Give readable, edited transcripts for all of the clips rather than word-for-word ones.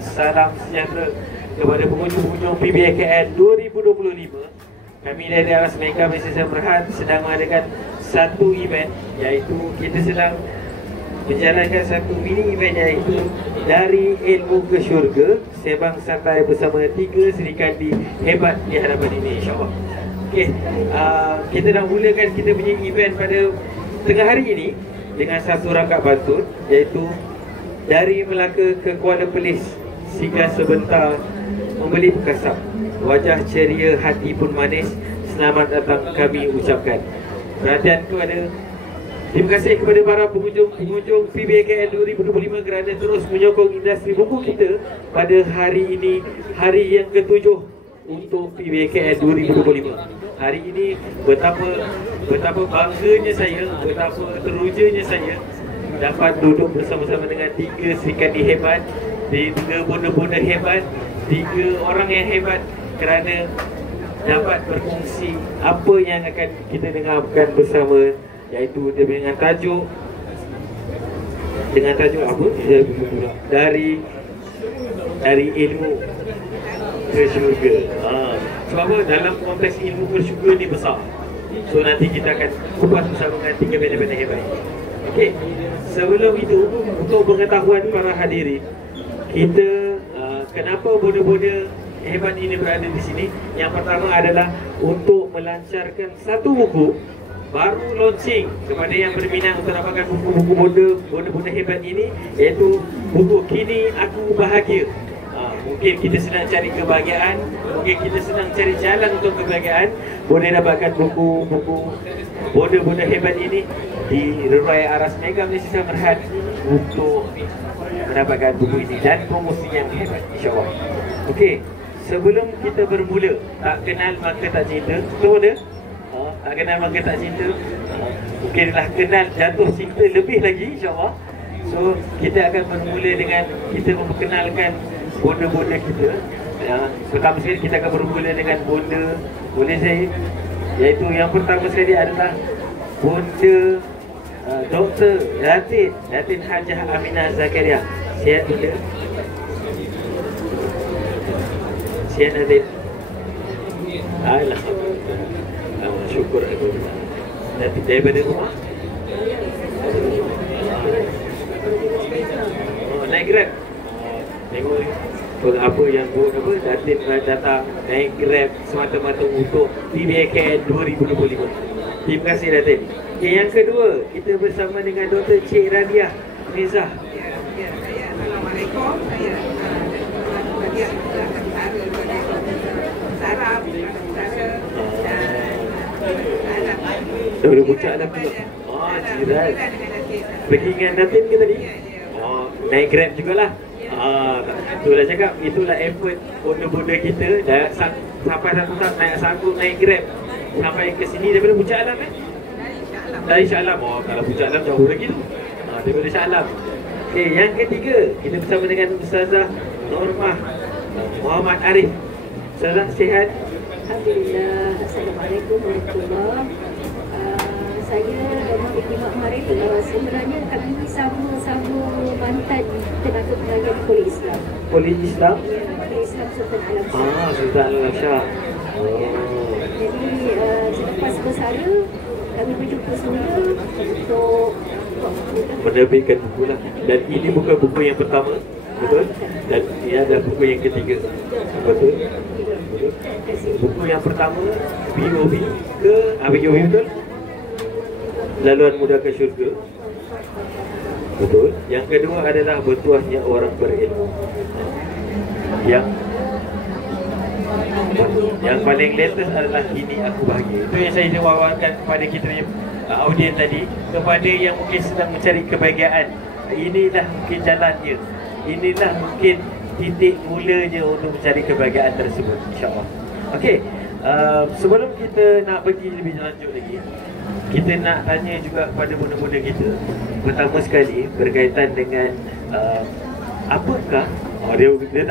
Salam sejahtera kepada pengunjung-pengunjung PBKL 2025. Kami dari Aras Mega Malaysia Berhad sedang mengadakan satu event, iaitu kita sedang menjalankan satu mini event, iaitu Dari Ilmu ke Syurga, sembang santai bersama 3 serikandi hebat di hadapan ini, insyaAllah. Okey, kita nak mulakan kita punya event pada tengah hari ini dengan satu rangkap pantun, iaitu Dari Melaka ke Kuala Perlis, singgah sebentar membeli perkasap, wajah ceria, hati pun manis, selamat datang kami ucapkan. Perhatian kepada, terima kasih kepada para pengunjung PBKL 2025 kerana terus menyokong industri buku kita pada hari ini, hari yang ke-7 untuk PBKL 2025. Hari ini betapa bangganya saya, betapa terujanya saya dapat duduk bersama-sama dengan 3 serikandi hebat, 3 bonda-bonda hebat, 3 orang yang hebat, kerana dapat berkongsi apa yang akan kita dengarkan bersama, iaitu dengan tajuk apa? Dari ilmu ke syurga. Sebab apa? Dalam konteks ilmu ke syurga ni besar. So nanti kita akan kupas bersama dengan 3 benda-benda hebat. Okey, sebelum itu, untuk pengetahuan para hadirin, kita kenapa bonda-bonda hebat ini berada di sini? Yang pertama adalah untuk melancarkan satu buku baru launching kepada yang berminat untuk dapatkan buku-buku bonda-bonda hebat ini, iaitu buku Kini Aku Bahagia. Mungkin kita sedang cari kebahagiaan, mungkin kita sedang cari jalan untuk kebahagiaan, boleh dapatkan buku-buku bonda-bonda hebat ini di Rurai Aras Mega Malaysia Berhad untuk mendapatkan buku ini dan promosi yang hebat, insyaAllah. Okey, sebelum kita bermula, tak kenal maka tak cinta, betul dia? Tak kenal maka tak cinta, mungkinlah kenal jatuh cinta lebih lagi, insyaAllah. So kita akan bermula dengan kita memperkenalkan bonda-bonda kita. Pertama sekali kita akan bermula dengan bonda, boleh saya, iaitu yang pertama sekali adalah bonda Dr. Datin Hajah Aminah Zakaria. Sihat bonda? Sihat Datin? Alhamdulillah, syukur Alhamdulillah. Datin daripada rumah? Naik Grab. Tengok apa yang buat apa, Datin datang naik Grab semata-mata untuk PBKL 2025. Terima kasih Datin. Okay, yang kedua, kita bersama dengan Dr. Cik Radiah Mirzah. Assalamualaikum. Saya Radiah Mirzah Tentara Sarap, Dah bucak dah pula. Jiran. Pergi dengan Datin ke tadi? Naik Grab jugalah. Itulah cakap, itulah effort bonda-bonda kita dah sampai satu tahap sanggup naik Grab sampai ke sini daripada Puncak Alam dari Shah Alam. Kalau Puncak Alam jauh lagi tu, daripada Shah Alam. Okey, yang ketiga, kita bersama dengan Ustazah Normah Muhammad Arif. Ustazah, sihat? Alhamdulillah. Assalamualaikum warahmatullahi wabarakatuh. Saya Normah binti Muhammad Arif. Sebenarnya kami sama-sama mantan tenaga pengajar Polis Islam. Polis Islam? Ya, Polis Islam Sultan Alam Shah. Sultan Alam Shah. Jadi selepas bersara, kami berjumpa semula untuk menerbitkan buku lah. Dan ini bukan buku yang pertama, betul? Dan ini adalah buku yang ketiga, betul? Buku yang pertama BOB ke BOB, betul? Laluan Muda ke Syurga, betul? Yang kedua adalah Bertuahnya Orang Berilmu. Yang paling latest adalah Kini Aku Bahagia. Itu yang saya wawarkan kepada kita audiens tadi, kepada yang mungkin sedang mencari kebahagiaan. Inilah mungkin jalannya, inilah mungkin titik mulanya untuk mencari kebahagiaan tersebut, insyaAllah. Okey, sebelum kita nak pergi lebih lanjut lagi, kita nak tanya juga kepada bonda-bonda kita. Pertama sekali berkaitan dengan apakah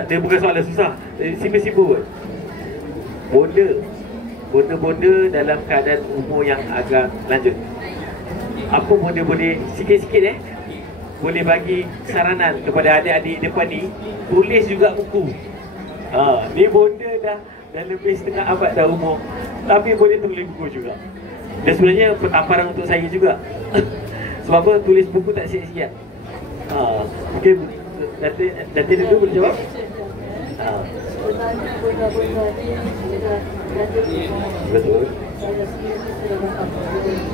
dia bukan soalan susah, simple-simple. Bonda-bonda dalam keadaan umur yang agak lanjut, apa bonda-bonda sikit-sikit boleh bagi saranan kepada adik-adik depan ni, tulis juga buku. Ni bonda dah lebih setengah abad dah umur, tapi boleh tulis buku juga. Dan sebenarnya pertamparan untuk saya juga. Sebab apa? Tulis buku tak siap-siap. Mungkin Datin dulu boleh jawab? Betul.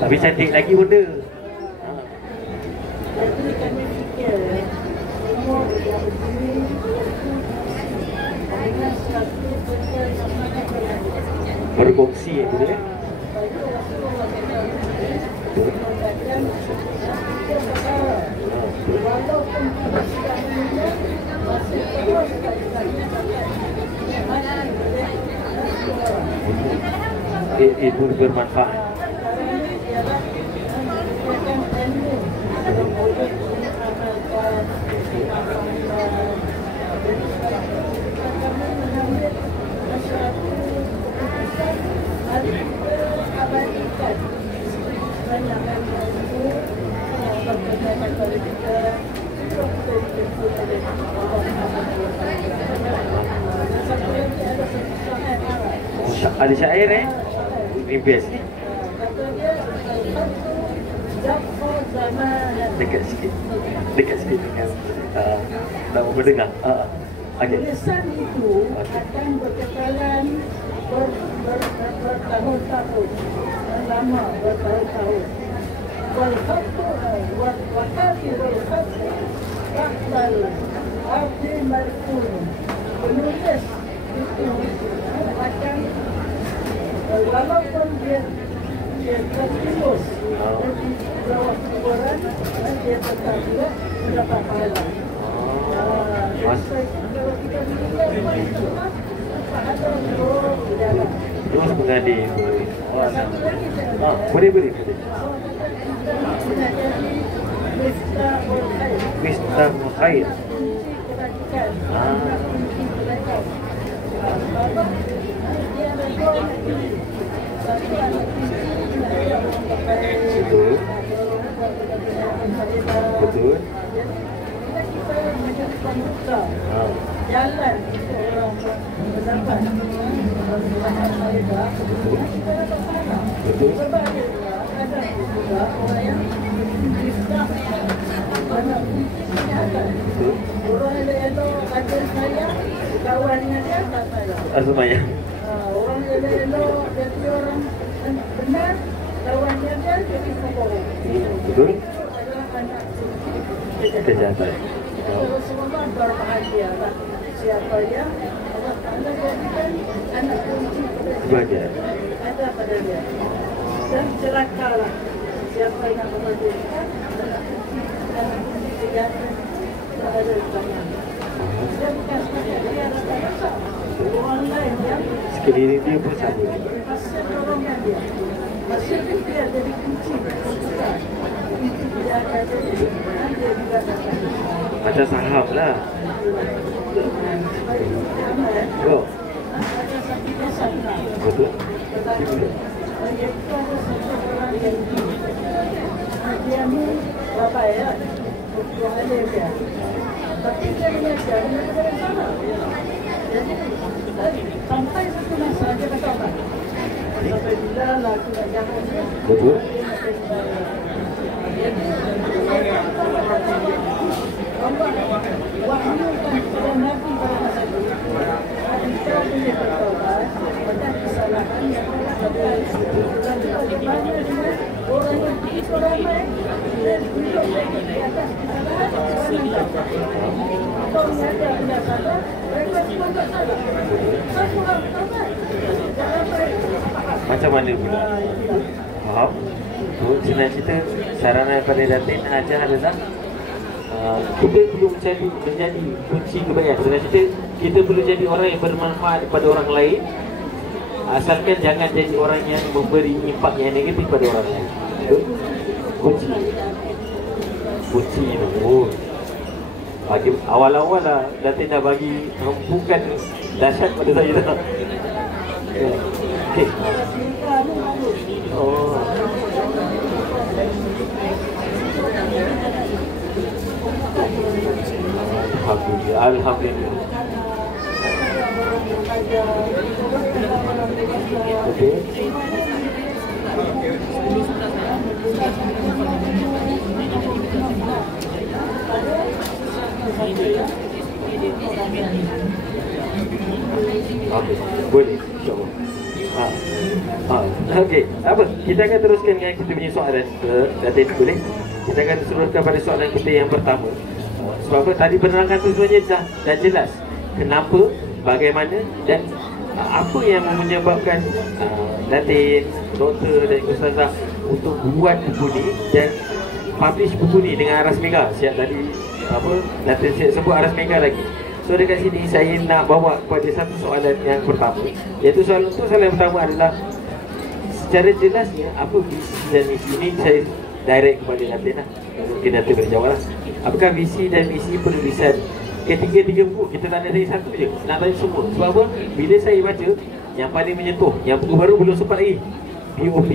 Tapi cantik lagi benda. Berkongsi ya, betul ya? Itu bermanfaat. Ada syair impias ni. Dekat sikit dengan nak mendengar. Okey. Tulisan itu akan berkekalan bertahun-tahun, lama bertahun-tahun. Walhaqu Rahmal Abdi Markun. Penulis itu akan walaupun dia tertimus di bawah kuburan, dia tetap juga mendapat pahala. Terus mengalir. Boleh. Miftahul Khair. Betul. Jalan orang mendapat Betul. sebab ada juga orang yang orang elok ada saya kawannya dia tak sayang. Semayang. Orang elok jadi orang benar, kawannya dia jadi pembohong. Betul. Adalah anak Kejahatan. Semua berbahagia lah. Siapa yang Allah Ta'ala jadikan anak kunci Bahagia. ada pada dia. Dan celakalah siapa yang memberikan anak kunci kejahatan ada di tangan. Dia bukan sahaja, dia ada tak orang lain yang Sekeliling dia pun sama. masih dorongan dia. Masih dia jadi kunci. Dia akan jadi dia juga dapat. Macam saham lah. Oh. Betul. Dia ni bapa ya, orang alim dia. Tapi dia mengajar, dia tidak salah. Jadi sampai satu masa dia kata apa? Sampai bila lah aku nak jalan dia. Betul. Jadi Allah wahyukan kepada Nabi pada masa itu. Kita boleh bertobat pada kesalahan yang telah terjadi. Dan bagaimana dengan orang yang begitu ramai dan duduk di atas kesalahan orang atau mengajar tidak salah, mereka semua tak salah. Satu orang tobat. Jangan mereka faham. Macam mana pula? Faham? Senang cerita, saranan daripada Datin ajar adalah kita perlu menjadi kunci kebaikan. Senang cerita, kita perlu jadi orang yang bermanfaat kepada orang lain, asalkan jangan jadi orang yang memberi impak yang negatif pada orang lain. Itu kunci itu. Bagi awal-awal lah Datin dah bagi hempukan dahsyat pada saya dah. Okey. Oh. Alhamdulillah, alhamdulillah. Okey. Okey, boleh, insyaAllah. Okey, apa? Kita akan teruskan dengan kita punya soalan Datin, boleh? Kita akan teruskan pada soalan kita yang pertama. Sebab apa? Tadi penerangan tu sebenarnya dah jelas kenapa, bagaimana dan apa yang menyebabkan Datin, doktor dan ustazah untuk buat buku ni dan publish buku ni dengan Aras Mega. Siap tadi apa? Datin siap sebut Aras Mega lagi. So dekat sini saya nak bawa kepada satu soalan yang pertama, iaitu soalan yang pertama adalah secara jelasnya apa visi dan misi ini. Saya direct kepada Datin lah, mungkin Datin boleh jawab lah. Apakah visi dan misi penulisan ketiga-tiga buku? Kita tak ada satu je, nak tanya semua. Sebab apa? Bila saya baca, yang paling menyentuh, yang buku baru belum sempat lagi, POP,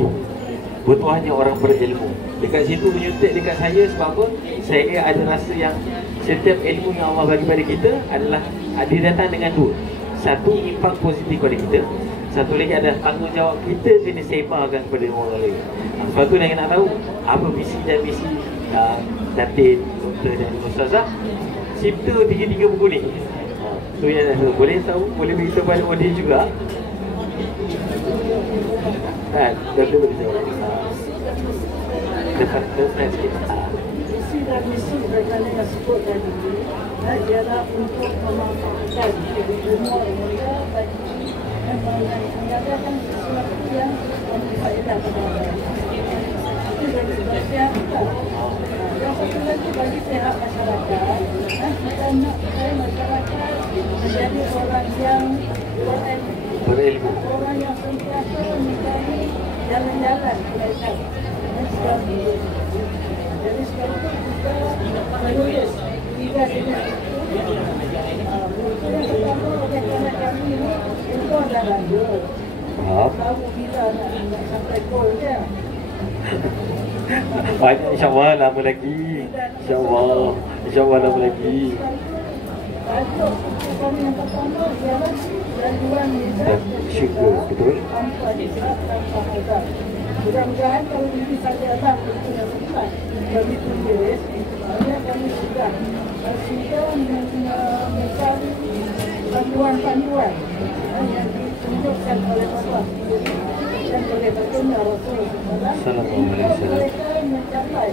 Bertuahnya Orang Berilmu. Dekat situ menyuntik dekat saya. Sebab apa? Saya ada rasa yang setiap ilmu yang Allah bagi pada kita adalah dia datang dengan dua. Satu, impak positif kepada kita. Satu lagi adalah tanggungjawab kita kena sebarkan kepada orang lain. Sebab tu saya nak tahu apa visi dan misi Datin, doktor dan ustazah cipta tiga-tiga buku ni. Tu yang saya boleh tahu, boleh beritahu pada audiens juga. Kan, doktor boleh jawab. Depan sikit. Visi dan misi yang sebut tadi ialah untuk memanfaatkan umur mereka bagi mengadakan sesuatu yang berfaedah kepada orang. Itu dari sebabnya yang satu lagi bagi pihak masyarakat, kita nak supaya masyarakat menjadi orang yang berilmu, orang yang sentiasa mencari jalan-jalan kebaikan. Jadi sekarang kita menulis tiga jenis buku yang pertama oleh kerana kami ini itu adalah lanjut. Tahu bila nak sampai goal dia. Banyak, insyaAllah lama lagi. InsyaAllah lama lagi. Tajuk buku kami yang pertama ialah Jaduan Nizam Syukur, betul? Tanpa Nizam, tanpa Azab. Mudah-mudahan kalau ini sajalah buku yang sempat kami tulis, kami sudah mencari panduan-panduan yang ditunjukkan oleh Allah dan oleh baginda Rasulullah SAW. Mereka mencapai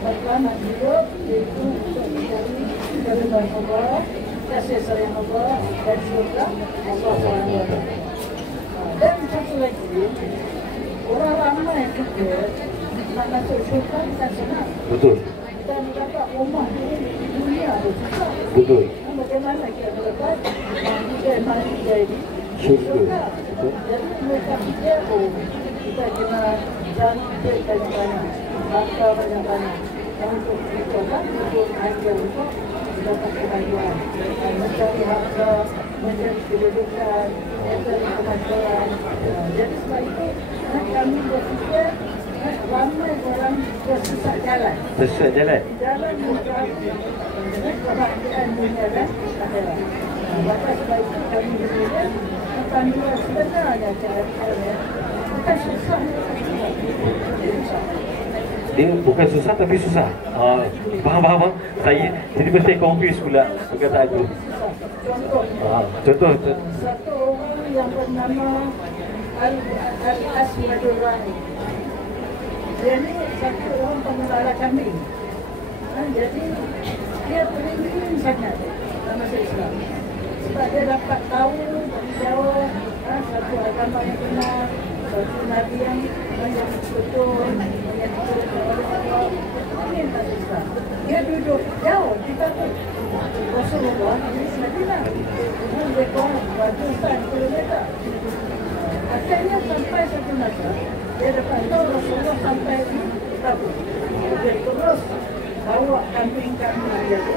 matlamat hidup, iaitu untuk mencari keridhaan Allah, kasih sayang Allah dan surga Allah SWT. Dan satu lagi, orang ramai juga nak masuk syurga bukan senang. Betul. Kita mendapat rumah di dunia itu susah. Betul. Bagaimana kita dapat manusia ini syurga. Jadi mereka fikir, kita kena cantik banyak-banyak, harta banyak-banyak. Untuk itu kan, untuk hanya untuk dapat kebahagiaan, mencari harta, mencari kedudukan, mencari kemajuan. Jadi sebab itu kami berfikir ramai orang tersesat jalan. Tersesat jalan? Jalan mencari kebahagiaan dunia dan akhirat. Maka sebab itu kami berfikir panduan sebenarnya cara-caranya bukan susah. Dia bukan susah tapi susah. Faham. Saya tiba-tiba saya confuse pula perkataan itu. Contoh. Satu orang yang bernama Al-Aswadul Rahim. Dia ni satu orang pengelola kambing. Jadi dia peringin sangat dalam masa Islam. Sebab dia dapat tahu jawab satu agama yang benar, satu Nabi yang betul, yang diturunkan oleh Allah. Ini yang masa Islam. Dia duduk jauh di kaki Rasulullah di Madinah. Dia ratusan kilometer. Akhirnya sampai satu masa, dia dapat tahu Rasulullah sampai di Tabu. Dia terus bawa kambing-kambing dia tu,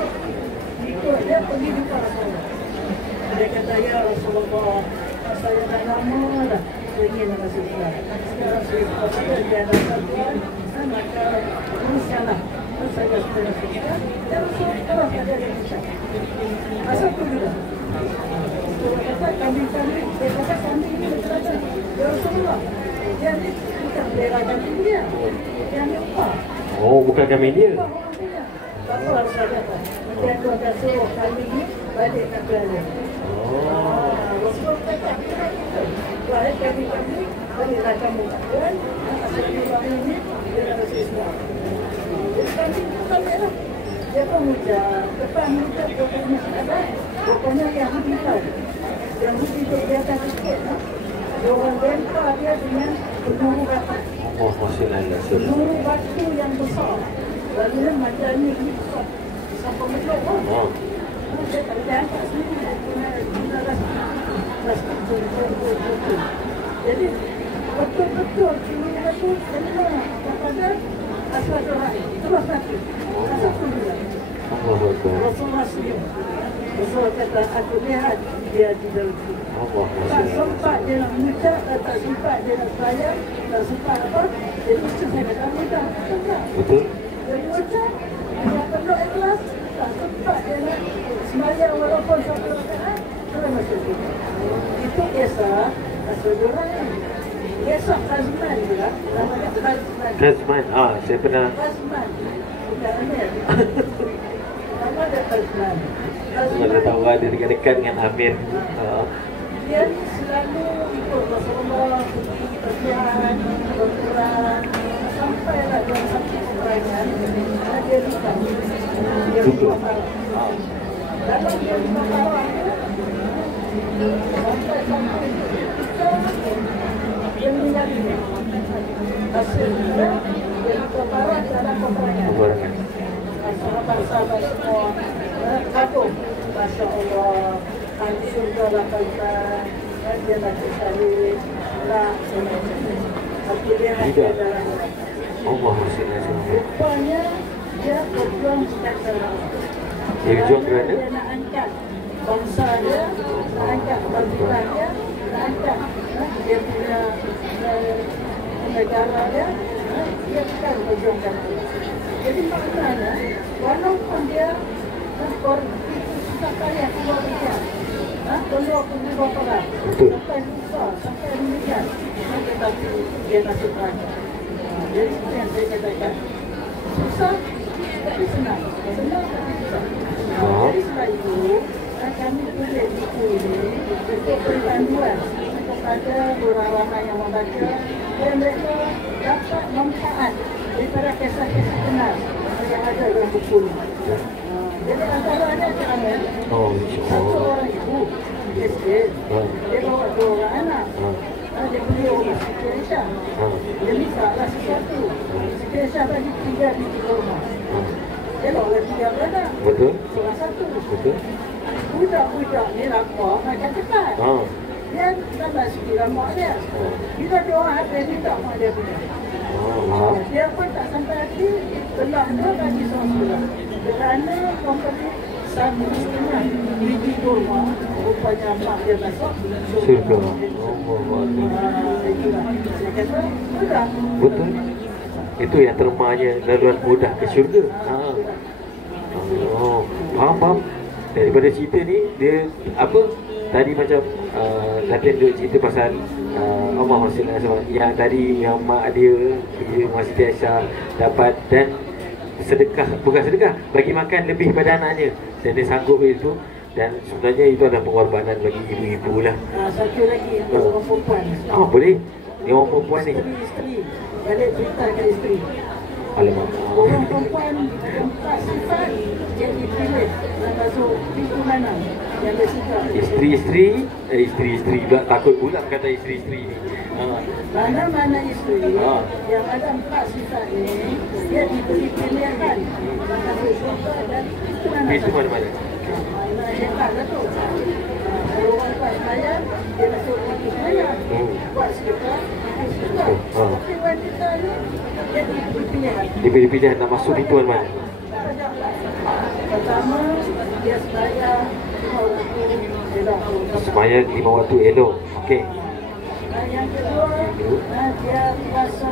ikut dia pergi jumpa Rasulullah. Dia kata, ya Rasulullah, saya dah lama dah ingin masuk Islam. Sekarang saya dia datang Tuhan, maka ini salah. saya sudah suka, dan terus ada yang bisa. Asal tu juga. Dia kata kambing-kambing, dia kata kambing ini berteracah. Ya Rasulullah, dia ni bukan bela kambing dia. Dia ni upah. Oh, bukan kambing dia. Bapak harus ada. Nanti aku akan suruh kambing ni balik nak pelajari. Rasulullah kata, wahai kambing-kambing, baliklah kamu makan. Asal kambing ini, dia nak rasa Islam. Kambing itu baliklah. Dia pun ucap, depan ucap, pokoknya ada. Pokoknya yang lebih tahu. Yang lebih tahu dia akan sikit. Orang lempar dia dengan peluru batu. Oh, maksudnya Peluru batu yang besar. Lalu macamnya ini besar. Sampai meluk pun. Saya tak boleh angkat sendiri. Guna rasa. Jadi, betul-betul peluru batu kena kepada asal orang. Terus mati. Asal pun juga. Rasulullah senyum. Rasulullah kata, aku lihat dia di dalam itu. Tak sempat dia nak mengucap, tak sempat dia nak sayang, tak sempat apa. Jadi mesti saya kata mudah. Betul. Dia mengucap, dia penuh ikhlas, tak sempat dia nak semayang walaupun satu rakaat, terus masuk itu. Itu kisah asal orang ini. Kisah Khazman juga, namanya Khazman. Khazman, saya pernah. Khazman, bukan Amir. Nama dia Khazman. Saya tahu ada dekat-dekat dengan Amir. Dia ni selalu ikut Rasulullah pergi perjalanan, berperang, sampailah dalam satu peperangan, dia lupa. Dia lupa parah. Dalam dia lupa parah itu, sampai dia meninggal ini. Hasilnya, dia lupa parah dalam peperangan. Sahabat-sahabat semua kagum. Masya Allah, hancur dalam kaitan, dia nak salib, nak akhirnya hancur dalam Allah maksudnya. rupanya dia berjuang secara Dia berjuang kerana? Dia nak angkat bangsa dia, nak angkat bangsa dia, nak angkat dia punya negara dia, dia bukan berjuangkan dia. Jadi maknanya, walaupun dia susah payah keluar kerja, keluar perang, sampai lupa, sampai meninggal, tetapi dia masuk neraka. Jadi itu yang saya katakan, susah tapi senang, senang tapi susah. Jadi setelah itu, kami tulis buku ini untuk beri panduan kepada orang ramai yang membaca dan mereka dapat manfaat daripada kisah-kisah benar yang ada dalam buku ini. Jadi antaranya Cik Amir, satu orang ibu, miskin, dia bawa 2 orang anak. Dia beli rumah Siti Aisyah. Dia mintalah sesuatu. Siti Aisyah bagi 3 biji rumah. Dia bawa 3 beranak. Betul. Salah satu. Betul. Budak-budak ni lapar makan cepat. Dia tak nak sekiranya mak dia. Bila doa habis minta mak dia punya. Dia pun tak sampai hati, telah dia bagi seorang. Kerana memberi satu setengah biji kurma, rupanya mak dia masuk Syurga. Itulah. Saya kata, mudah. Betul. Itu yang termanya laluan mudah ke syurga. Faham. Daripada cerita ni, dia apa? Tadi macam latihan duk cerita pasal Allah SWT yang tadi yang mak dia pergi rumah Siti Aisyah dapat dan sedekah, bukan sedekah, bagi makan lebih pada anaknya dan dia sanggup itu, dan sebenarnya itu adalah pengorbanan bagi ibu-ibu lah. Satu lagi orang perempuan. Boleh? Yang orang perempuan ni Isteri. Balik cerita ke isteri. alamak. Orang perempuan 4 sifat yang dipilih masuk pintu mana yang bersikap. Isteri pula, takut pula kata isteri ni. Mana-mana isteri yang ada 4 sifat ni, dia diberi pilihan masuk syurga dan Itu mana-mana. Hebatlah tu. Kalau orang buat sembahyang, dia masuk waktu sembahyang. Buat sekitar, tapi wanita ni, dia diberi pilihan. Diberi pilihan nak masuk di tuan mana? Pertama, dia sembahyang 5 waktu elok. Sembahyang 5 waktu elok. Okey. yang kedua, dia puasa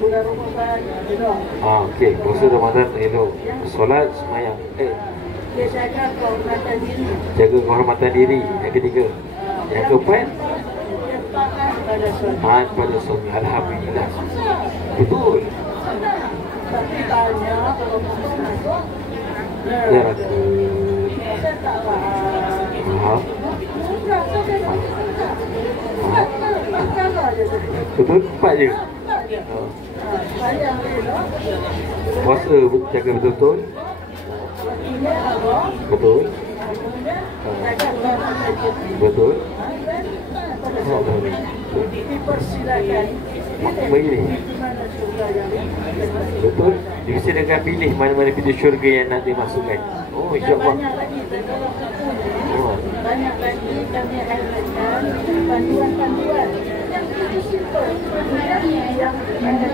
bulan Ramadan elok. Okey, puasa Ramadan elok. Solat semayang. Dia jaga kehormatan diri. Jaga kehormatan diri. Yang ketiga. Yang keempat, Dia taat pada suami. taat pada suami. Alhamdulillah. Betul. Tapi tanya kalau bukan masuk. Ya Rabbi. Saya tak faham. Faham? Bukan, bukan. Kalau je tu. Betul? Empat je. Bayang elok. Puasa jaga betul-betul. Ini apa? Betul. Jaga kehormatan diri. Betul. Pada suami. Dipersilakan. Pilih. Di mana surga yang Betul. Bisa dengan pilih mana-mana pintu syurga yang nak dimasukkan. Oh, dan insyaAllah. banyak lagi kalau satu Oh. banyak lagi kami hadirkan panduan-panduan yang begitu simple yang ada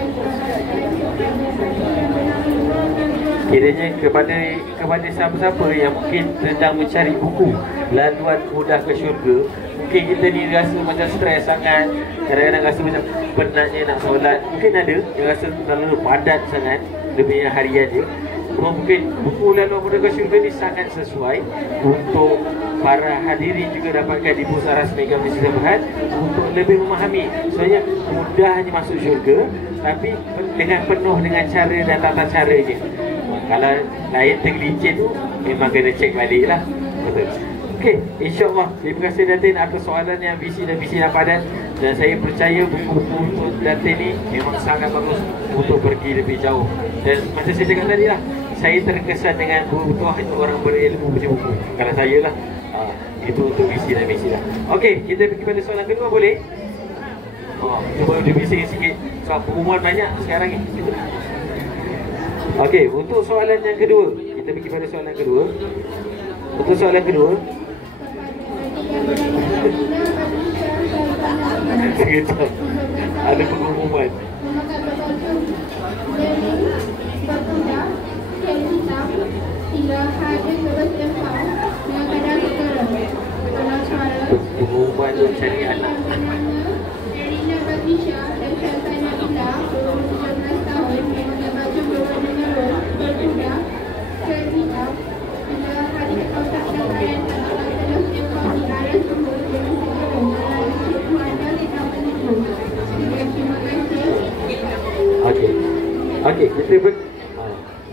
Kiranya kepada siapa-siapa yang mungkin sedang mencari buku laluan mudah ke syurga, mungkin kita ni rasa macam stres sangat, kadang-kadang rasa macam penatnya nak solat, mungkin ada yang rasa terlalu padat sangat lebihnya harian dia. Mungkin buku laluan mudah ke syurga ni sangat sesuai untuk para hadirin juga dapatkan di Pusat Mega Masjid Berhad untuk lebih memahami. Sebenarnya mudahnya masuk syurga, tapi dengan penuh dengan cara dan tata caranya. Kalau lain tergelincir tu, memang kena cek balik lah. Betul. Okey, insyaAllah. Terima kasih Datin atas soalan yang visi dan visi yang padat. Dan saya percaya buku-buku untuk Datin ni memang sangat bagus untuk pergi lebih jauh. Dan macam saya cakap tadi lah, saya terkesan dengan buku hanya orang berilmu punya buku. Kalau saya lah, itu untuk visi dan misi lah. Okey, kita pergi pada soalan kedua boleh? Cuba dia bising sikit. Sebab pengumuman banyak sekarang ni. Okey, untuk soalan yang kedua, kita pergi pada soalan kedua. Untuk soalan kedua, sekejap, ada pengumuman. Pengumuman untuk cari anak. Okey, kita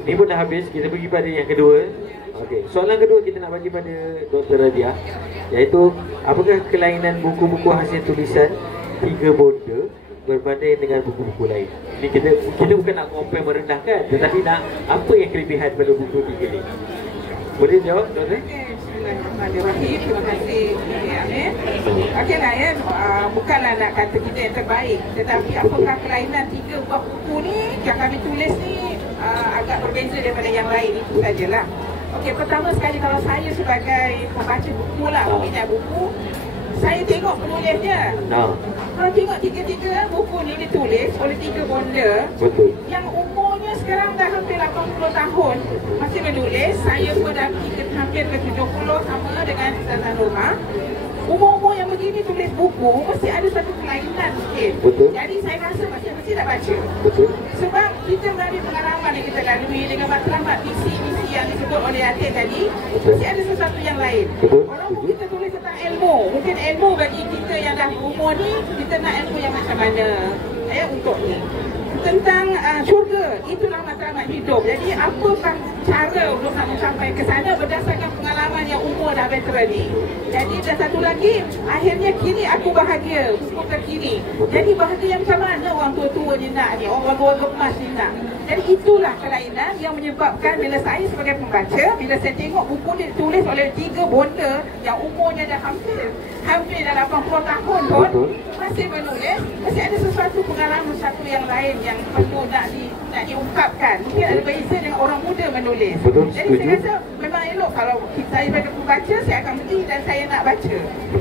ni pun dah habis. Kita pergi pada yang kedua. Okey, soalan kedua kita nak bagi pada Dr. Radia, iaitu apakah kelainan buku-buku hasil tulisan 3 bonda berbanding dengan buku-buku lain? Ini kita bukan nak compare merendahkan, tetapi nak apa yang kelebihan pada buku 3 ni. Boleh jawab, Dr. Bismillahirrahmanirrahim. Terima kasih Amir. Okeylah ya, bukanlah nak kata kita yang terbaik, tetapi apakah kelainan 3 buah buku ni yang kami tulis ni agak berbeza daripada yang lain, itu sajalah. Okey, pertama sekali kalau saya sebagai pembaca buku lah, peminat buku, saya tengok penulisnya. Kalau tengok 3 buku ni ditulis oleh 3 bonda. Betul. Yang umurnya sekarang dah hampir 80 tahun masih menulis. Saya pun dah hampir ke 70 sama dengan Ustazah Nurma. Umur-umur yang begini tulis buku mesti ada satu kelainan sikit. Betul. Jadi saya rasa mesti tak baca. Betul. Sebab kita melalui pengalaman yang kita lalui dengan matlamat visi-visi yang disebut oleh Atin tadi, mesti ada sesuatu yang lain. Betul. Walaupun kita tulis tentang ilmu, mungkin ilmu bagi kita yang dah umur ni, kita nak ilmu yang macam mana untuk ni. Tentang syurga, itulah matlamat hidup. Jadi apakah cara untuk nak mencapai ke sana berdasarkan pengalaman yang umur dah veteran ni. Jadi dan satu lagi, akhirnya kini aku bahagia, buku terkini. Jadi bahagia yang macam mana orang tua-tua ni nak ni, orang tua gemas ni nak. Jadi itulah kelainan yang menyebabkan bila saya sebagai pembaca, bila saya tengok buku ni ditulis oleh 3 bonda yang umurnya dah hampir dah 80 tahun pun masih menulis, masih ada sesuatu pengalaman satu yang lain yang perlu nak diungkapkan. Mungkin ada beza dengan orang muda menulis. Betul, jadi saya rasa memang elok kalau saya sebagai pembaca, saya akan beli dan saya nak baca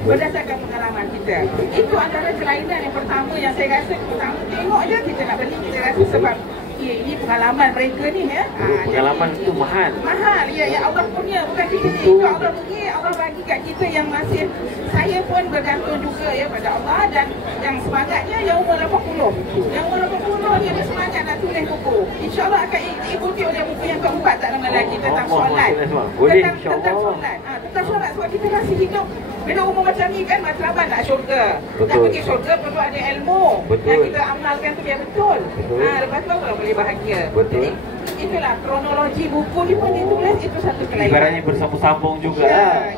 berdasarkan pengalaman kita. Itu antara kelainan yang pertama yang saya rasa pertama tengok je kita nak beli, kita rasa sebab ini pengalaman mereka ni ya. Pengalaman itu mahal. Mahal, ya Allah punya, bukan kita ni, itu Allah punya. Allah bagi kat kita yang masih, saya pun bergantung juga ya pada Allah, dan yang semangatnya yang umur 80. Yang umur 80 dia semangat nak tulis buku. InsyaAllah akan diikuti oleh buku yang keempat tak lama lagi tentang solat. Tentang solat. Tentang solat sebab kita masih hidup bila umur macam ni kan, matlamat nak syurga. Nak pergi syurga perlu ada ilmu yang kita amalkan tu biar betul. Lepas tu baru boleh bahagia. Jadi itulah kronologi buku ni pun ditulis, itu satu kelainan. Ibaratnya bersambung-sambung juga.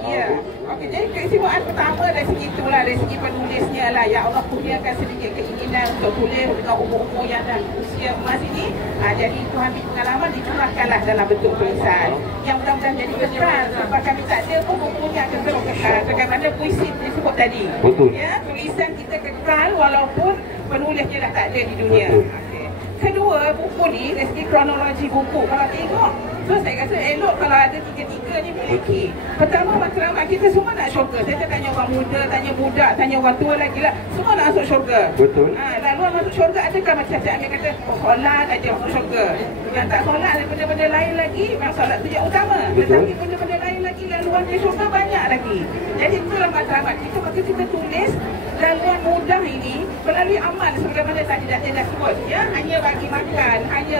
Ya. Okey, jadi keistimewaan pertama dari segi itulah, dari segi penulisnya lah. Ya Allah kurniakan sedikit keinginan untuk tulis dengan umur-umur yang dah usia emas ini. Jadi Tuhan beri pengalaman, dicurahkanlah dalam bentuk tulisan yang mudah-mudahan jadi kekal. Sebab kami tak ada pun bukunya akan terus kekal. Bagaimana puisi disebut tadi. Betul. Ya, tulisan kita kekal walaupun penulisnya dah tak ada di dunia. Okay. Kedua, buku ni dari segi kronologi buku, kalau tengok, so saya rasa elok kalau ada tiga-tiga ni memiliki. Pertama, matlamat kita semua nak syurga. Saya tanya orang muda, tanya budak, tanya orang tua lagi lah, semua nak masuk syurga. Betul. Lalu masuk syurga, adakah macam Cik Amir kata solat aja masuk syurga? Yang tak solat ada benda-benda lain lagi. Memang solat tu yang utama. Betul. Tetapi benda-benda lain lagi laluan ke syurga banyak lagi. Jadi itulah matlamat kita. Maka kita tulis laluan mudah ini melalui amal sebagaimana tadi dah sebut, ya, hanya bagi makan, hanya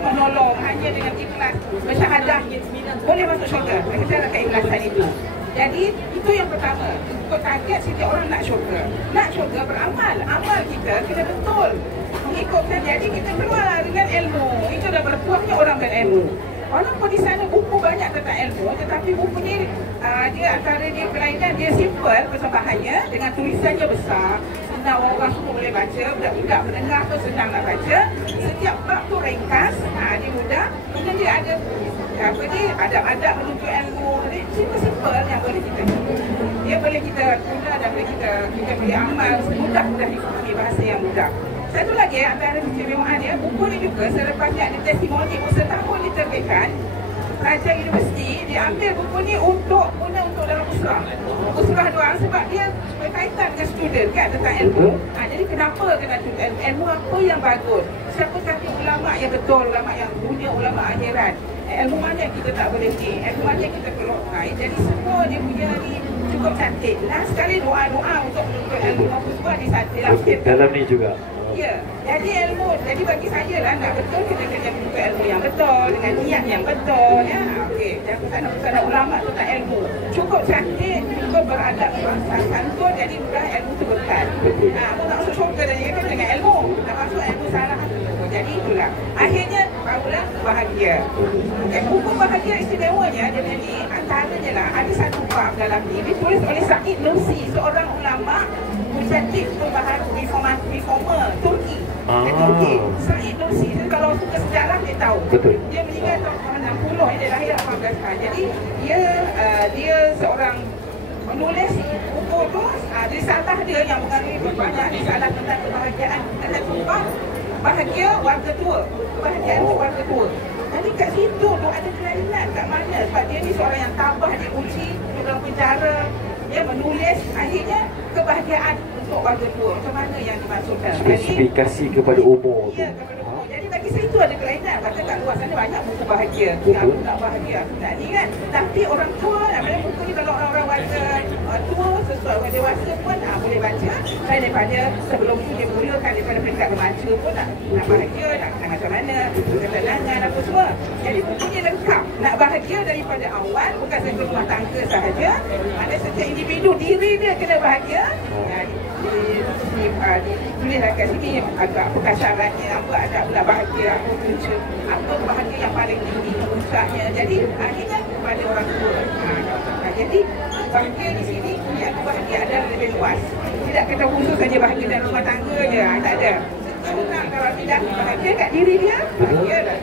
menolong, hanya dengan ikhlas bersyahadah boleh masuk syurga. Kita nak keikhlasan itu. Jadi itu yang pertama, untuk target setiap orang nak syurga. Nak syurga beramal. Amal kita kena betul mengikutkan. Jadi kita keluar dengan ilmu. Itu dah berpuasnya orang berilmu. Walaupun di sana buku banyak tentang ilmu, tetapi buku ni dia antara dia kelainan, dia simple persembahannya dengan tulisannya besar, senang orang semua boleh baca, budak-budak mendengar tu senang nak baca. Setiap bab tu ringkas, dia mudah. Kemudian dia ada adab-adab menuntut ilmu. Jadi simple yang boleh kita dia boleh kita guna dan boleh kita boleh amal mudah-mudah difahami, bahasa yang mudah. Satu lagi antara keistimewaan dia, buku ni juga selepasnya ada testimoni setahun diterbitkan, pelajar universiti dia ambil buku ni untuk guna untuk dalam usrah doang, sebab dia berkaitan dengan student kan tentang ilmu. Jadi kenapa kena ilmu apa yang bagus, siapa kata ulama yang betul, ulama yang dunia, ulama akhirat, ilmu mana yang kita tak boleh ni, ilmu mana yang kita perlu. Jadi semua dia punya ni cukup cantik. Last sekali doa-doa untuk menuntut ilmu apa semua dilampirkan dalam ni juga. Ya, jadi ilmu, jadi bagi saya lah nak betul kita kena menuntut ilmu yang betul dengan niat yang betul, ya. Okey, jangan pesanan ulama tu tak ilmu. Cukup cantik, cukup beradab, santun, jadi mudah ilmu tu berkat. Mau nak masuk syurga dan dia kena dengan ilmu. Nak masuk ilmu salah. Jadi itulah. Akhirnya barulah bahagia. Okay, buku bahagia istimewanya dia ni antaranya lah ada satu bab dalam ni ditulis oleh Said Nursi, seorang ulama mujaddid pembaharu reformer Turki. Said Nursi, kalau suka sejarah dia tahu. Betul. Dia meninggal tahun 60, dia lahir 18 tahun. Jadi dia seorang menulis buku tu, risalah dia yang mengandungi banyak risalah tentang kebahagiaan, tentang sumpah bahagia warga tua, kebahagiaan warga tua. Jadi kat situ tu ada kelainan kat mana, sebab dia ni seorang yang tabah, dia uji dalam penjara, dia menulis akhirnya kebahagiaan untuk warga tua. Macam mana yang dimaksudkan? Spesifikasi kepada umur tu. Ya, kepada umur. Jadi bagi saya itu ada kelainan. Kata kat luar sana banyak buku bahagia. Aku nak bahagia, aku nak ni kan. Tapi orang tua, namanya buku ni kalau orang-orang baca tua, sesuai orang dewasa pun boleh baca. Lain daripada sebelum tu dia mulakan daripada peringkat remaja pun nak bahagia, nak macam mana, ketenangan apa semua. Jadi buku ni lengkap. Nak bahagia daripada awal, bukan saja rumah tangga sahaja. Ada setiap individu, diri dia kena bahagia. Ditulislah kat sini agak perkasyarannya, apa ada pula bahagia, apa punca, apa bahagia yang paling tinggi puncaknya. Jadi akhirnya kepada orang tua. Jadi bahagia di sini, niat bahagia adalah lebih luas. Tidak kena khusus saja bahagia dalam rumah tangga je, tak ada. Orang kalau tidak bahagia kat diri dia, bahagia dah.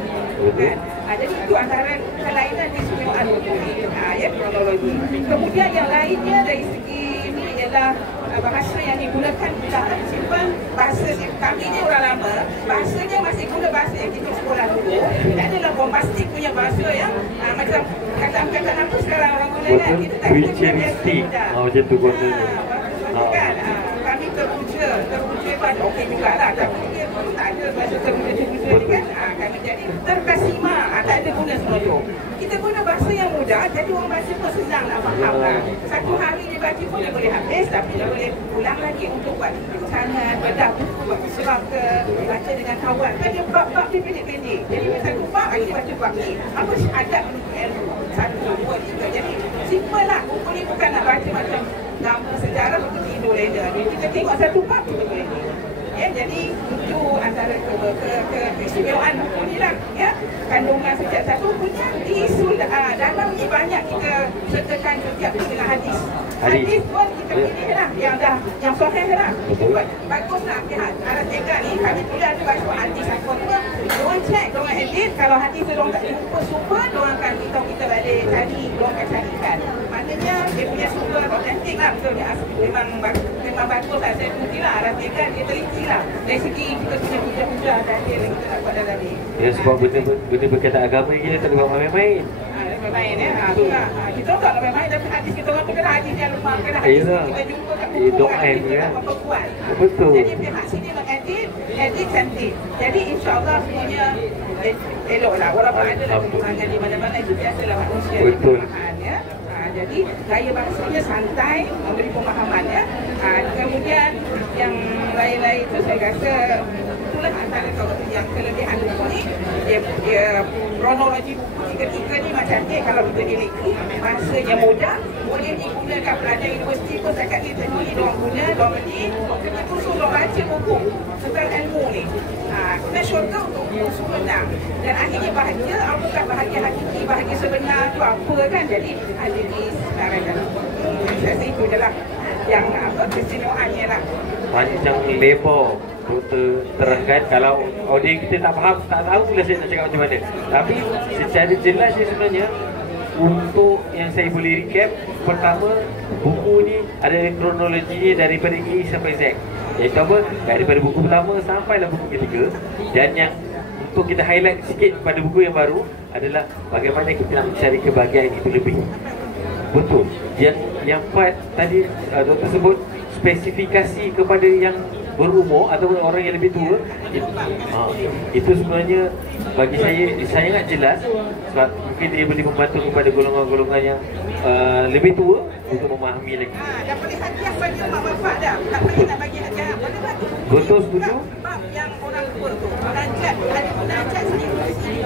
Kan? Jadi itu antara kelainan di istimewaan buku ni, ya, kronologi. Kemudian yang lainnya dari segi ini ialah bahasa yang digunakan, jangan simpan bahasa kami ni orang lama, bahasanya masih guna bahasa yang kita sekolah dulu. Tak adalah bombastik punya bahasa yang macam kata-kata apa sekarang orang guna kan. Kita tak guna bahasa mudah. Macam tu kononnya. Kan? Kami terpuja pada okey jugalah, tapi dia pun tak ada bahasa terpuja ni kan. Kami jadi terkesima, tak ada guna semua tu. Kita guna bahasa yang mudah, jadi orang baca pun senang nak faham lah. Satu hari dia baca pun dia boleh habis, tapi dia boleh ulang lagi untuk buat perancangan, bedah buku, buat surat ke, baca dengan kawan. Kan dia bab-bab dia pendek-pendek. Jadi satu bab, dia baca bab ni. Apa syahadat untuk ilmu? 1, 2, 3. Jadi simple lah. Buku ni bukan nak baca macam nama sejarah untuk tidur reda. Kita tengok satu bab, kita boleh. Ya, jadi itu antara keistimewaan buku ni lah. Ya, kandungan sejak satu punya isu dalam ni banyak kita sertakan setiap tu dengan hadis. Hadis pun kita pilih lah yang sahih lah. Bagus lah pihak Aras Tega ni. Kami boleh ada baca hadis apa semua. Diorang check, diorang edit. Kalau hadis tu diorang tak jumpa super, diorang akan beritahu kita balik cari, diorang akan carikan. Maknanya dia punya super otentik lah. Betul, memang bagus lah. Saya puji lah Aras Tega, dia teliti lah. Dari segi kita punya hujah-hujah dan dia yang kita nak buat dalam ni. Ya, sebab benda berkaitan agama ni kita tak boleh buat main-main. Main tu lah. Kita tak nak main-main, tapi hadis kita orang tu kena hadis yang lemah, kena hadis kita jumpa kat buku kan, kita tak apa buat. Betul. Jadi pihak sini mengedit cantik. Jadi insyaAllah semuanya elok lah. Walaupun ada lah kekurangan di mana-mana, itu biasalah manusia. Betul. Ya. Jadi gaya bahasanya santai, memberi pemahaman ya. Kemudian yang lain-lain itu saya rasa itulah antara yang kelebihan buku ni. Dia kronologi buku tiga-tiga ni macam ni kalau kita miliki, bahasanya mudah, boleh digunakan pelajar universiti pun setakat ni teknologi diorang guna, diorang beli, kena khusus diorang baca buku tentang ilmu ni. Kena syurga untuk usul benar. Dan akhirnya bahagia, apakah bahagia hakiki, bahagia sebenar tu apa kan, jadi ada di sekarang dalam buku. Saya rasa itu adalah yang keistimewaannya lah. Panjang lebar untuk terangkan. Kalau audiens kita tak faham, tak tahu pula saya nak cakap macam mana. Tapi secara jelas dia sebenarnya, untuk yang saya boleh recap, pertama, buku ni ada kronologinya daripada A sampai Z. Iaitu apa? Daripada buku pertama sampailah buku ketiga. Dan yang untuk kita highlight sikit pada buku yang baru adalah bagaimana kita nak mencari kebahagiaan itu lebih. Betul. Yang part tadi doktor sebut spesifikasi kepada yang berumur ataupun orang yang lebih tua, itu sebenarnya bagi saya sangat jelas, sebab mungkin dia boleh membantu kepada golongan-golongan yang lebih tua untuk memahami lagi. Dah boleh hadiah bagi mak bapak dah. Tak payah nak bagi hadiah. Boleh bagi. Betul, setuju. Bab yang orang tua tu, munajat, ada munajat sendiri.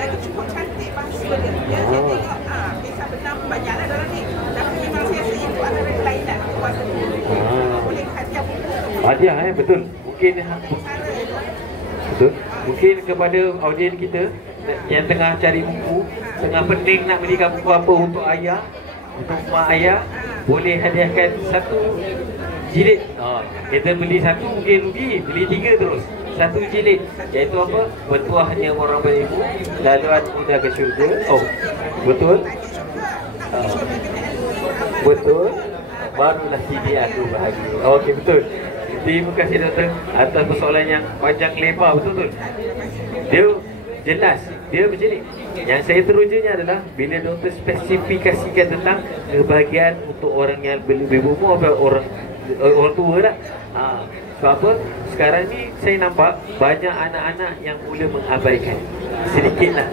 Lagi cukup cantik bahasa dia. Dia saya tengok, kisah benar pun banyaklah dalam ni. Tapi memang saya rasa itu antara kelainan kuasa tu. Boleh hadiah buku. Hadiah betul. Betul. Mungkin kepada audiens kita yang tengah cari buku, tengah pening nak belikan buku apa untuk ayah, untuk mak ayah, boleh hadiahkan satu jilid. Kita beli satu mungkin rugi, beli 3 terus. Satu jilid, iaitu apa? Bertuahnya orang beribu, laluan muda ke syurga. Betul. Betul. Barulah CD aku bahagia. Okey, betul. Terima kasih doktor atas persoalan yang panjang lebar. Betul-betul. Dia jelas. Dia macam ni. Yang saya terujunya adalah bila doktor spesifikasikan tentang kebahagiaan untuk orang yang lebih berumur atau orang tua lah. Sebab apa? Sekarang ni saya nampak banyak anak-anak yang mula mengabaikan. Sedikit lah.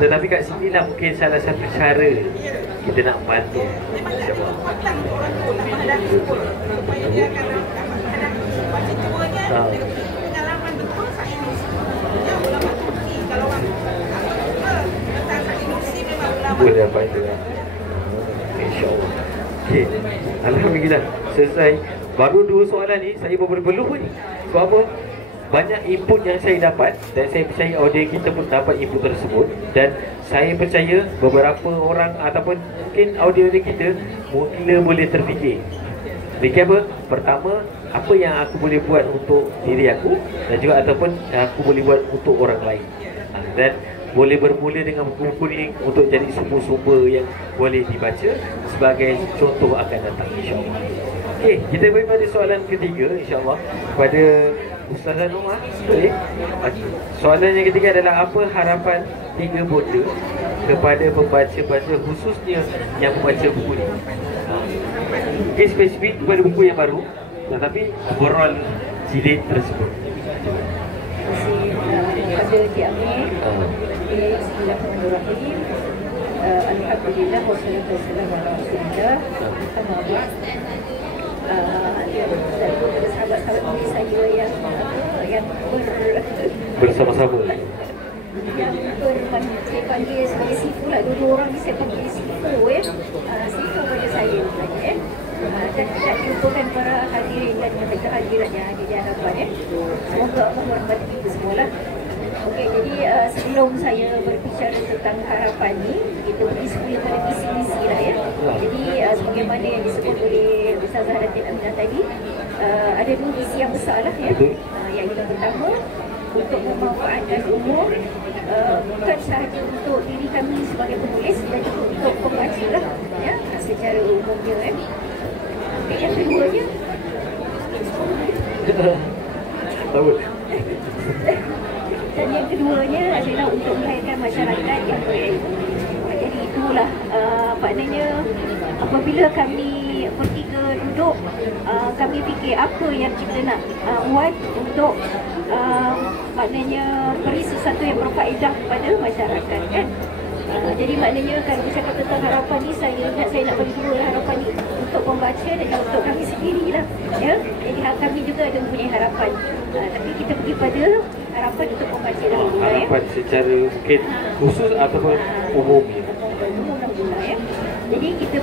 Tetapi kat sini lah mungkin salah satu cara kita nak bantu. Pengalaman betul sains. Yang ulama Turki, kalau orang tentang sains memang ulama. Boleh apa itu lah. InsyaAllah. Okay. Alhamdulillah. Selesai. Baru 2 soalan ni saya perlu pun ni. Sebab apa? Banyak input yang saya dapat dan saya percaya audiens kita pun dapat input tersebut, dan saya percaya beberapa orang ataupun mungkin audiens kita mula boleh terfikir. Fikir apa? Pertama, apa yang aku boleh buat untuk diri aku, dan juga ataupun aku boleh buat untuk orang lain. Dan boleh bermula dengan buku ni untuk jadi sumber-sumber yang boleh dibaca sebagai contoh akan datang, insyaAllah. Okey, kita pergi pada soalan ketiga, insyaAllah, kepada Ustazah Noah. Boleh? Soalan yang ketiga adalah, apa harapan 3 bonda kepada pembaca-baca, khususnya yang membaca buku ni? Mungkin spesifik kepada buku yang baru, tetapi overall jilid tersebut. Terima kasih kepada Cik Amir. Bismillahirrahmanirrahim. Alhamdulillah wassalatu wassalamu ala Rasulillah. Muhammad. Kepada sahabat-sahabat saya yang bersama-sama. Yang saya panggil sebagai sifu lah. Dua orang ni saya panggil sifu ya. Sifu pada saya sebenarnya dan tidak dilupakan para hadirin dan mereka hadirat yang ada di hadapan ya. Semoga Allah merahmati kita semua lah. Okey, jadi sebelum saya berbicara tentang harapan ni, kita pergi semula pada misi-misi lah ya. Jadi sebagaimana yang disebut oleh Ustazah Datin Aminah tadi, ada dua misi yang besar lah ya. Yang pertama, untuk memanfaatkan umur, bukan sahaja untuk diri kami sebagai penulis dan juga untuk pembaca lah ya, secara umumnya kan. Okay, yang keduanya dan yang keduanya adalah untuk melahirkan masyarakat yang berilmu. Jadi itulah maknanya apabila kami bertiga duduk, kami fikir apa yang kita nak buat untuk maknanya beri sesuatu yang berfaedah kepada masyarakat kan. Jadi maknanya kalau bercakap tentang harapan ni, saya nak bagi dua harapan ni, untuk pembaca dan juga untuk kami sendirilah ya. Jadi kami juga ada mempunyai harapan, tapi kita pergi pada harapan untuk pembaca dahulu ya. Harapan secara mungkin khusus ataupun umum ya. Jadi kita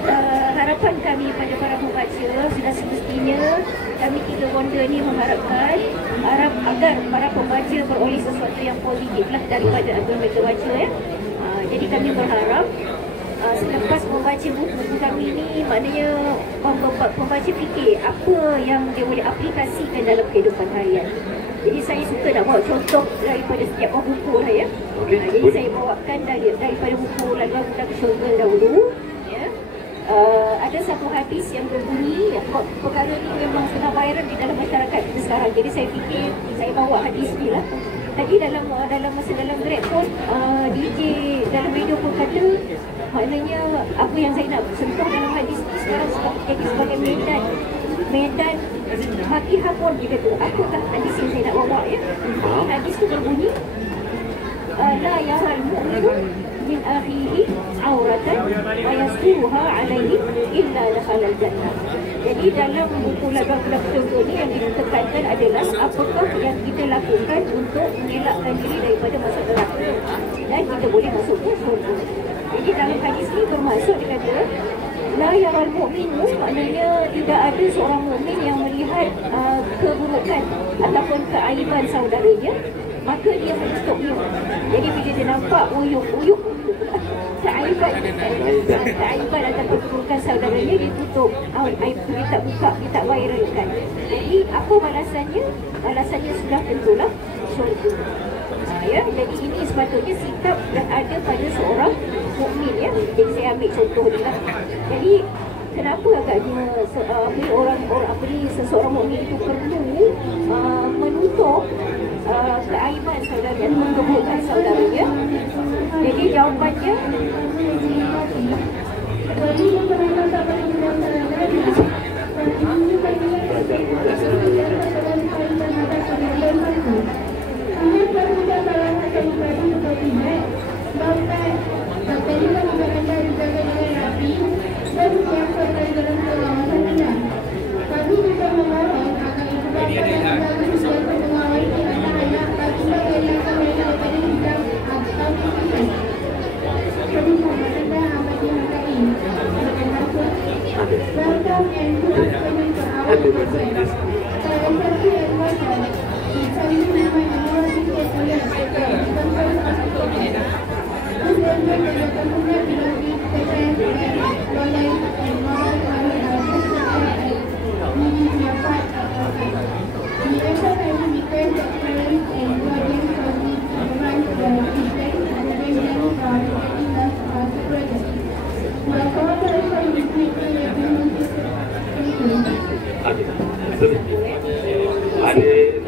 harapan kami pada para pembaca, sudah semestinya kami tiga bonda ni mengharapkan agar para pembaca beroleh sesuatu yang positif lah daripada apa yang mereka baca ya. Jadi kami berharap selepas membaca buku kami ni, maknanya pembaca fikir apa yang dia boleh aplikasikan dalam kehidupan harian. Jadi saya suka nak bawa contoh daripada setiap buku lah ya. Jadi saya bawakan daripada buku Laluan Budak Syurga dahulu ya. Ada satu hadis yang berbunyi, perkara ni memang sudah viral di dalam masyarakat kita sekarang. Jadi saya fikir saya bawa hadis ni lah. Tadi dalam Grab pun DJ dalam video pun kata, maknanya apa yang saya nak sentuh dalam hadis ni sekarang jadi sebagai medan bagi hapon dia kata. Apakah hadis yang saya nak bawa ya? Hadis tu berbunyi, la yaral mu'minu min akhihi auratan ayastuha alaihi illa dakhalal jannah. Jadi dalam buku Laluan Budak Syurga ni yang ditekankan adalah apakah yang kita lakukan untuk mengelakkan diri daripada masuk neraka dan kita boleh masuk ke syurga. Jadi dalam hadis ni bermaksud dia kata la yaral mu'minu, maknanya tidak ada seorang mukmin yang melihat keburukan ataupun keaiban saudaranya, maka dia menutup-nya. Jadi bila dia nampak uyuk-uyuk keaiban ataupun keburukan saudaranya, dia tutup aib tu, dia tak buka, dia tak viralkan. Jadi apa balasannya? Balasannya sudah tentulah syurga. Ya, jadi ini sepatutnya sikap yang ada pada seorang mukmin ya. Jadi saya ambil contoh ni lah. Jadi kenapa agaknya seseorang mukmin itu perlu menutup keaiban saudaranya, keburukan saudaranya? Jadi jawapannya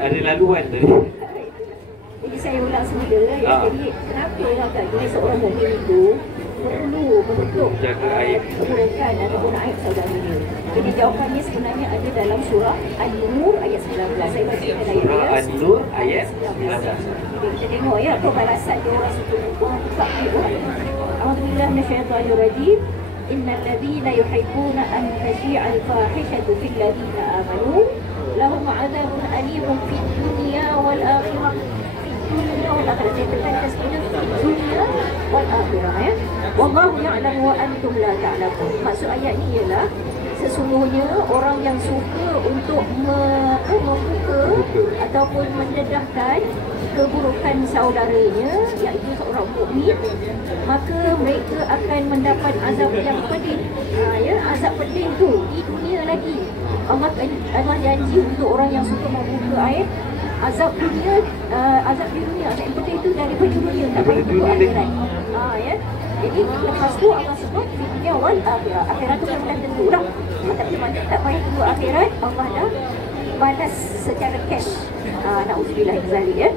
ada laluan tadi. Jadi saya ulang semula ya. Jadi kenapa agaknya seorang mukmin itu perlu untuk jaga aib mengurangkan ataupun aib saudara. Jadi jawapannya sebenarnya ada dalam surah An-Nur ayat 19. Saya bacakan ayat Surah dia. An-Nur ayat 19. Kita tengok ya pembalasan dia orang itu. Orang buka Quran. A'udzubillahi minasyaitonir rajim. Innal ladzina yuhibbuna an tashi'al fahishatu fil ladzina amanu lahum 'adzabun alimun fid dunya wal akhirah. Dunia wal akhirah. Saya tekankan sekali dunia wal akhirah ya. Wallahu ya'lamu wa antum la ta'lamun. Maksud ayat ni ialah sesungguhnya orang yang suka untuk membuka ataupun mendedahkan keburukan saudaranya, iaitu seorang mukmin, maka mereka akan mendapat azab yang pedih. Ya, azab pedih tu di dunia lagi. Allah janji untuk orang yang suka membuka aib, azab dunia, azab di dunia, azab yang pedih tu daripada dunia, tak payah tunggu akhirat. Ya. Jadi lepas tu Allah sebut dunia wal akhirat. Akhirat tu memang tentu lah. Tapi mana tak payah tunggu akhirat, Allah dah balas secara cash. Na'udzubillah min zalik ya.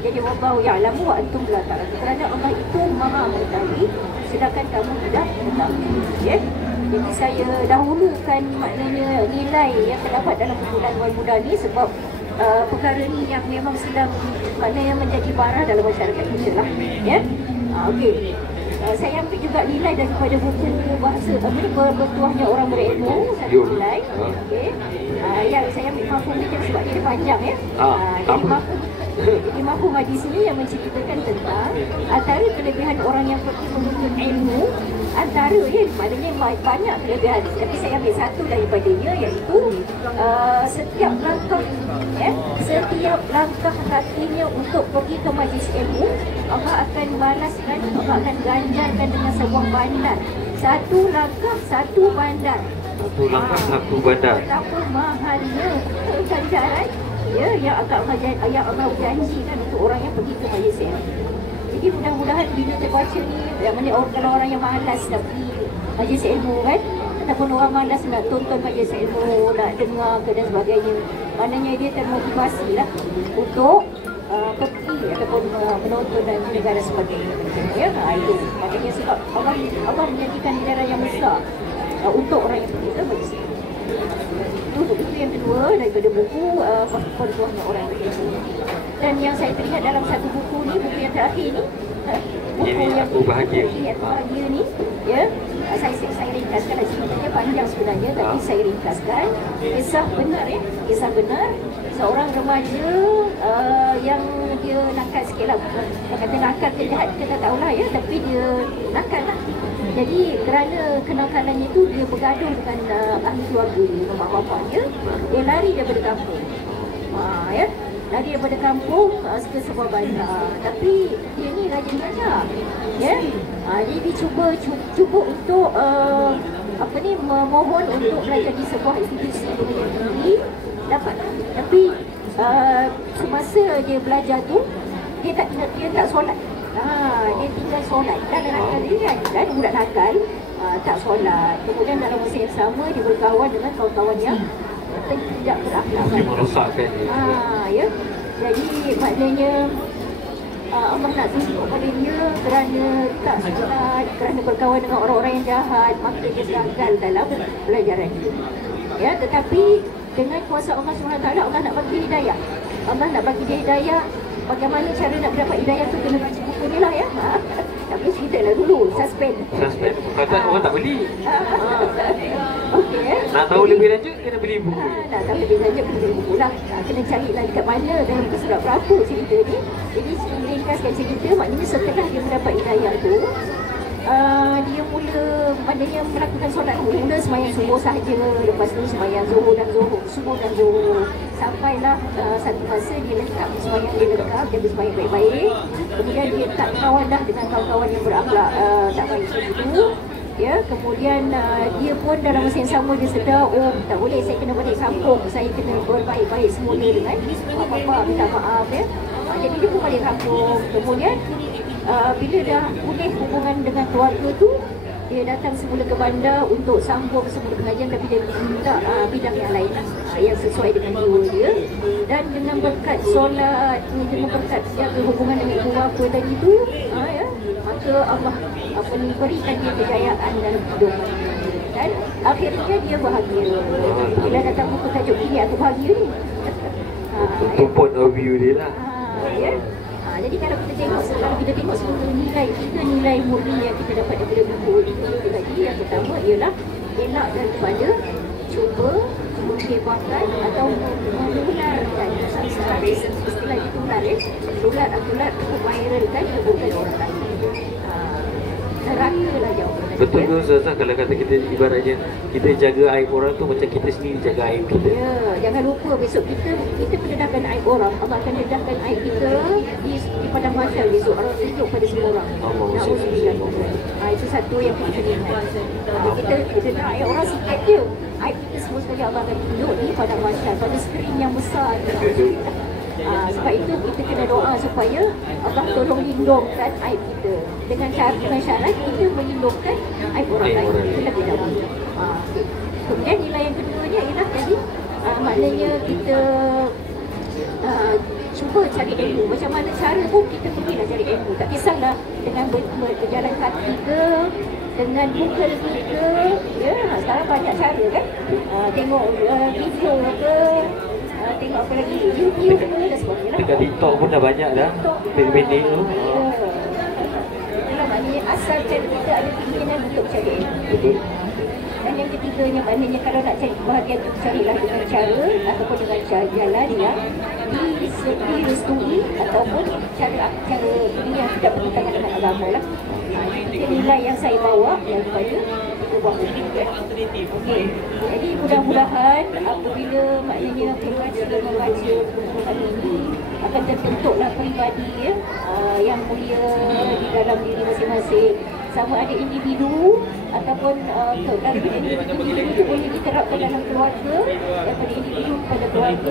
Jadi wallahu ya'lamu wa antum la ta'lamun. Kerana Allah itu Maha mengetahui sedangkan kamu tidak mengetahui. Ya. Jadi saya dahulukan maknanya nilai yang terdapat dalam bulan Wal-Mudah ni sebab perkara ni yang memang sedang maknanya menjadi barah dalam masyarakat kita lah. Ya. Okey. Saya ambil juga nilai daripada buku bahasa bertuahnya orang berilmu, satu nilai. Okey. Yang saya ambil mafhum ni sebab dia panjang ya. Jadi mafhum hadis ni yang menceritakan tentang antara kelebihan orang yang pergi menuntut ilmu, antara ya maknanya banyak kelebihan, tapi saya ambil satu daripadanya iaitu setiap langkah kakinya untuk pergi ke majlis ilmu, Allah akan balaskan, Allah akan ganjarkan dengan sebuah bandar. Satu langkah, satu bandar. Satu langkah, satu bandar. Betapa mahalnya ganjaran ya yang Allah janjikan untuk orang yang pergi ke majlis ilmu. Jadi mudah-mudahan bila terbaca ni, yang mana kalau orang yang malas nak pergi majlis ilmu kan, ataupun orang malas nak tonton majlis ilmu, nak dengar ke dan sebagainya, maknanya dia termotivasi lah untuk pergi ataupun menonton dan negara sebagainya. Ya, itu maknanya sebab Allah menjadikan ganjaran yang besar untuk orang yang pergi ke majlis ilmu. Itu yang kedua daripada buku Pertuahnya Orang Berilmu. Dan yang saya teringat dalam satu buku ni, buku yang terakhir ni, buku yang Aku Bahagia. Aku Bahagia ni, ya, saya ringkaskan, ceritanya panjang sebenarnya, tapi saya ringkaskan. Kisah benar ya, kisah benar seorang remaja yang dia nakal sikit lah. Kata nakal ke jahat kita tak tahulah ya, tapi dia nakal lah. Jadi kerana kenakalannya itu dia bergaduh dengan ahli keluarga dia, mak bapaknya, dia lari daripada kampung. Ya, lari daripada kampung ke sebuah bandar. Tapi dia ni rajin belajar. Ya. Jadi dia cuba untuk memohon untuk belajar di sebuah institusi yang tinggi, dapat. Tapi semasa dia belajar tu dia tak solat. Dia tinggal solat. Dan nakal dia kan budak nakal, tak solat. Kemudian dalam masa yang sama dia berkawan dengan kawan-kawan yang tidak berakhlak. Dia merosakkan dia. Ya. Jadi maknanya Allah nak tunjuk pada dia kerana tak solat, kerana berkawan dengan orang-orang yang jahat, maka dia gagal dalam pelajaran dia. Ya, tetapi dengan kuasa Allah SWT, Allah nak bagi hidayah. Allah nak bagi dia hidayah. Bagaimana cara nak dapat hidayah tu, kena baca buku ni lah ya. Tapi cerita lah dulu, suspend. Kata orang tak beli. Okey. Nak tahu lebih lanjut, kena beli buku. Nak tahu lebih lanjut, kena beli buku lah. Kena cari lah dekat mana, dalam surat berapa cerita ni. Jadi ringkaskan cerita, maknanya setelah dia mendapat hidayah tu, dia mula maknanya melakukan solat. Mula sembahyang subuh sahaja, lepas tu sembahyang subuh dan zuhur. Sampailah satu masa dia lengkap sembahyang, dia lengkap, dia sembahyang baik-baik. Kemudian dia tak kawan dah dengan kawan-kawan yang berakhlak tak baik begitu. Ya, kemudian dia pun dalam masa yang sama dia sedar, oh tak boleh, saya kena balik kampung, saya kena berbaik-baik semula dengan bapa, minta maaf ya. Jadi dia pun balik kampung. Kemudian bila dah pulih hubungan dengan keluarga tu, dia datang semula ke bandar untuk sambung semula pengajian, tapi dia minta bidang yang lain yang sesuai dengan jiwa dia. Dan dengan berkat solat, dengan berkat jaga hubungan dengan ibu bapa tadi tu, ya, maka maka Allah berikan dia kejayaan dalam hidup. Dan akhirnya dia bahagia. Bila datang buku tajuk ini, aku bahagia ni. Itu point of view dia lah. Ya. Jadi kalau kita tengok seluruh nilai murni yang kita dapat daripada buku ini tadi, yang pertama ialah elak daripada cuba menghebahkan atau menularkan istilah ditular tular untuk viralkan keburukan orang lain. Neraka lah jawapan. Betul tu Ustazah, kalau kata kita ibaratnya kita jaga aib orang tu macam kita sendiri jaga aib kita. Ya, jangan lupa besok kita pendedahkan aib orang. Allah akan dedahkan aib kita di padang mahsyar besok. Allah tunjuk pada semua orang. Na'udzubillah. Itu satu yang kita kena ingat. Kita nak aib orang sikit je. Aib kita semua sekali Allah akan tunjuk di padang mahsyar pada skrin yang besar. Sebab itu kita kena doa supaya Allah tolong lindungkan aib kita. Dengan syarat kita melindungkan aib orang lain. Kita tidak boleh. Kemudian nilai yang keduanya ialah tadi maknanya kita cuba cari ilmu. Macam mana cara pun kita pergilah cari ilmu. Tak kisahlah dengan berjalan kaki ke, dengan Google ke, ya, sekarang banyak cara kan. Tengok video ke, tengok apa lagi, YouTube ke dan sebagainya. Dekat TikTok pun dah banyak dah pendek-pendek tu. Itulah maknanya asalkan kita ada keinginan untuk cari ilmu. Betul. Dan yang ketiganya maknanya kalau nak cari kebahagiaan itu carilah dengan cara ataupun dengan jalan yang direstui ataupun cara ini yang tidak bertentangan dengan agama lah. Itu nilai yang saya bawa yang supaya kita buat lebih. Okey. Jadi mudah-mudahan apabila maknanya membaca buku ini akan terbentuklah peribadi yang mulia di dalam diri masing-masing. Sama ada individu ataupun daripada individu itu boleh diterapkan dalam keluarga, daripada individu kepada keluarga.